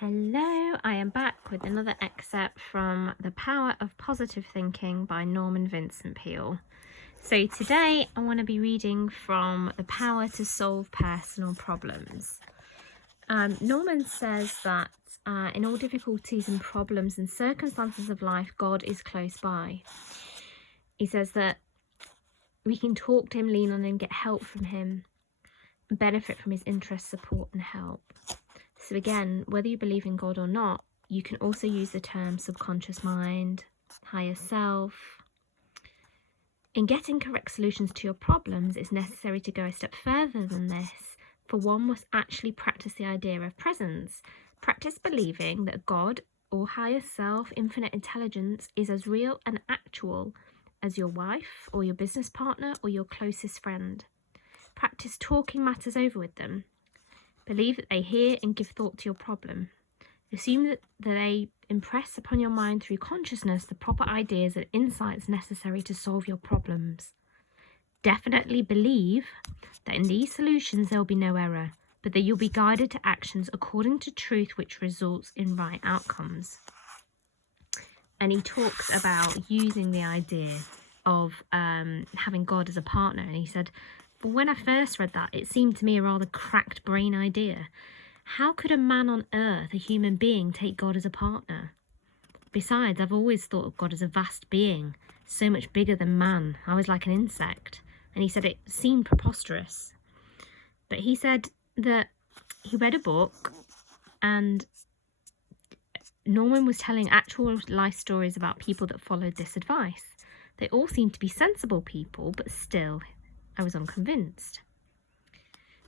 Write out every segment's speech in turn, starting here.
Hello, I am back with another excerpt from The Power of Positive Thinking by Vincent Peale. So today I want to be reading from The Power to Solve Personal Problems. Norman says that in all difficulties and problems and circumstances of life, God is close by. He says that we can talk to him, lean on him, get help from him, benefit from his interest, support and help. So again, whether you believe in God or not, you can also use the term subconscious mind, higher self. In getting correct solutions to your problems, it's necessary to go a step further than this, for one must actually practice the idea of presence. Practice believing that God or higher self, infinite intelligence, is as real and actual as your wife or your business partner or your closest friend. Practice talking matters over with them. Believe that they hear and give thought to your problem. Assume that they impress upon your mind through consciousness the proper ideas and insights necessary to solve your problems. Definitely believe that in these solutions there will be no error, but that you'll be guided to actions according to truth which results in right outcomes. And he talks about using the idea of having God as a partner. And he said, but when I first read that, it seemed to me a rather cracked brain idea. How could a man on earth, a human being, take God as a partner? Besides, I've always thought of God as a vast being, so much bigger than man. I was like an insect. And he said it seemed preposterous. But he said that he read a book and Norman was telling actual life stories about people that followed this advice. They all seemed to be sensible people, but still, I was unconvinced.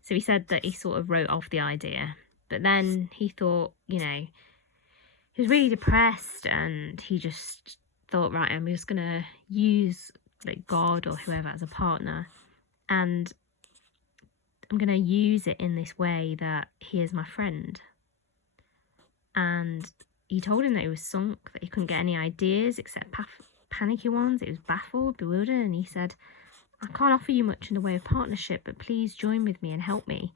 So he said that he sort of wrote off the idea, but then he thought, he was really depressed and he just thought, right, I'm just going to use like God or whoever as a partner, and I'm going to use it in this way that he is my friend. And he told him that he was sunk, that he couldn't get any ideas except panicky ones. He was baffled, bewildered, and he said, I can't offer you much in the way of partnership, but please join with me and help me.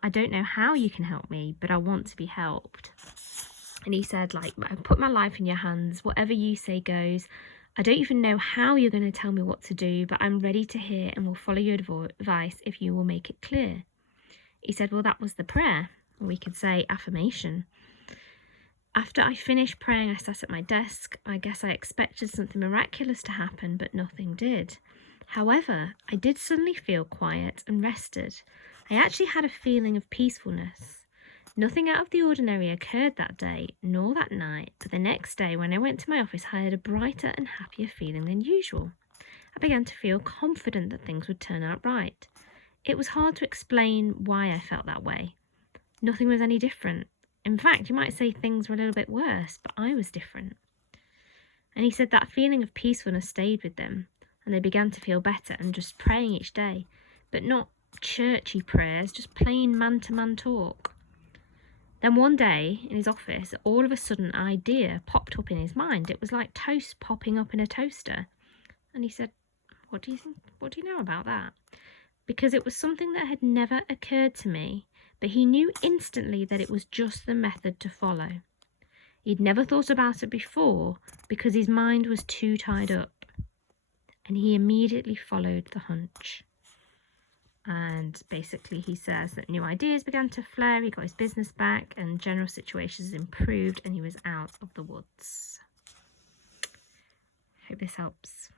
I don't know how you can help me, but I want to be helped. And he said, I put my life in your hands. Whatever you say goes. I don't even know how you're going to tell me what to do, but I'm ready to hear and will follow your advice if you will make it clear. He said, well, that was the prayer. We could say affirmation. After I finished praying, I sat at my desk. I guess I expected something miraculous to happen, but nothing did. However, I did suddenly feel quiet and rested. I actually had a feeling of peacefulness. Nothing out of the ordinary occurred that day, nor that night, but the next day when I went to my office, I had a brighter and happier feeling than usual. I began to feel confident that things would turn out right. It was hard to explain why I felt that way. Nothing was any different. In fact, you might say things were a little bit worse, but I was different. And he said that feeling of peacefulness stayed with them. And they began to feel better and just praying each day, but not churchy prayers, just plain man-to-man talk. Then one day in his office, all of a sudden an idea popped up in his mind. It was like toast popping up in a toaster. And he said, what do you think? What do you know about that? Because it was something that had never occurred to me, but he knew instantly that it was just the method to follow. He'd never thought about it before because his mind was too tied up. And he immediately followed the hunch. And basically he says that new ideas began to flare, he got his business back, and general situations improved, and he was out of the woods. Hope this helps.